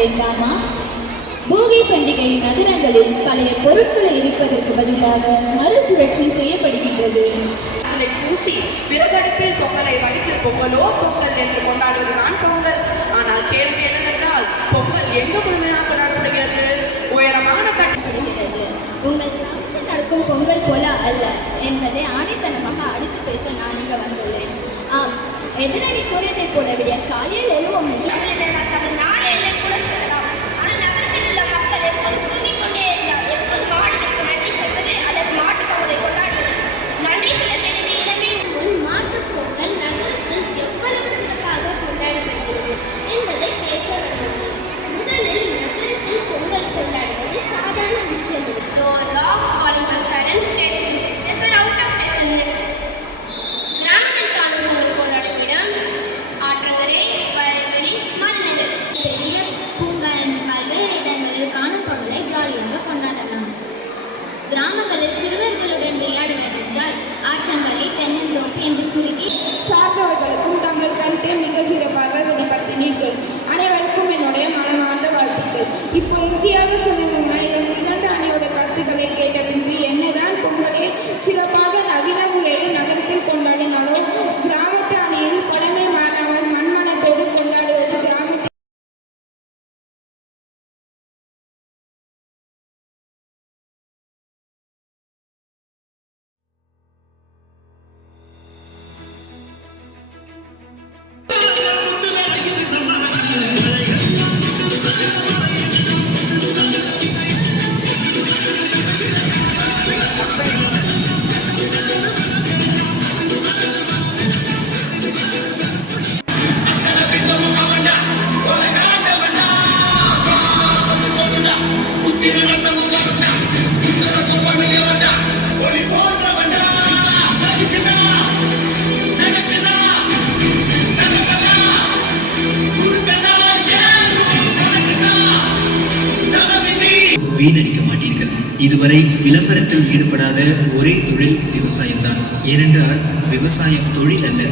வேண்டாமா? போகி பண்டிகை நகரங்களில் பழைய பொருட்களை இருப்பதற்கு பதிலாக மறுசுழற்சி செய்யப்படுகின்றது. பூசி விறகடுப்பில் பொங்கலை வைத்து பொங்கலோ பொங்கல் என்று கொண்டாடுவதுதான் பொங்கல். ஆனால் கேள்வி என்னவென்றால், பொங்கல் எங்க முழுமையாக கொண்டாடப்படுகிறது? உயரமான கட்டப்படுகிறது. உங்கள் நாட்டில் நடக்கும் பொங்கல் போல அல்ல என்பதை ஆணைத்தனமாக அடுத்து பேச நான் இங்கு வந்துள்ளேன். ஆம், எதிரணி கூறியதை போல விட காலையில் எழுவோம் என்று கிராமங்களில் சிறுவர்களுடன் விளையாடுவதென்றால் ஆற்றங்கரை தென்னந்தோப்பு என்று குறுக்கி சார்ந்தவர்களுக்கும் தங்கள் கருத்தை மிக சிறப்பாக வெளிப்படுத்தினீர்கள். அனைவருக்கும் என்னுடைய மனமார்ந்த வாழ்த்துக்கள். இப்போ இறுதியாக சொல்லணும்னா, இவங்க 2 அணியோட கருத்துக்களை கேட்ட பின்பு என்னதான் பொங்கலை சிறப்பாக நவீன முறையில் நகரத்தில் கொண்டாடினாலும் கிராமத்து அணியில் பழமை மாணவர் மண்மனத்தோடு கொண்டாடுவது கிராமத்தில் வீணடிக்க மாட்டீர்கள். இதுவரை விளம்பரத்தில் ஈடுபடாத ஒரே தொழில் விவசாயம்தான். ஏனென்றால் விவசாயம் தொழில் அல்ல,